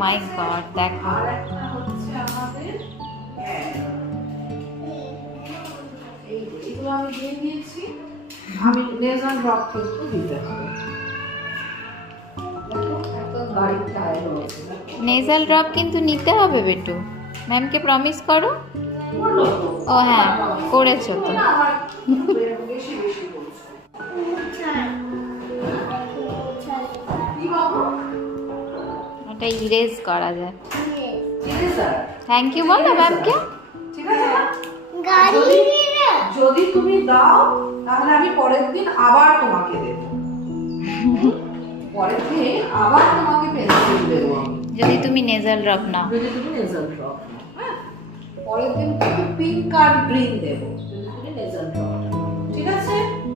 মাই god, দেখো আর একটা হচ্ছে আমাদের এইগুলো আমি দিয়ে দিয়েছি। আমি নেজাল ড্রপ কিন্তু দিতে হবে। দেখো একদম গাড়ির টায়ার রয়েছে। নেজাল ড্রপ কিন্তু নিতে হবে বেটু, ম্যামকে প্রমিস করো। বলো তো। ও হ্যাঁ, করেছো তো। না, আমার বেশি বেশি বলছো। কি বাবু? ওটা ইরেজ করা যায়। ঠিক আছে স্যার। থ্যাংক ইউ বলো ম্যামকে। ঠিক আছে না? যদি তুমি দাও তাহলে আমি পরের দিন আবার তোমাকে দেব। পরের দিন আবার তোমাকে পেন্সিল দেবো আমি। যদি তুমি নেজাল ড্রপ নাও। যদি তুমি নেজাল ড্রপ নাও, হ্যাঁ? পরের দিন তুমি পিঙ্ক আর গ্রিন দেবো যদি তুমি নেজাল ড্রপ নাও। ঠিক আছে?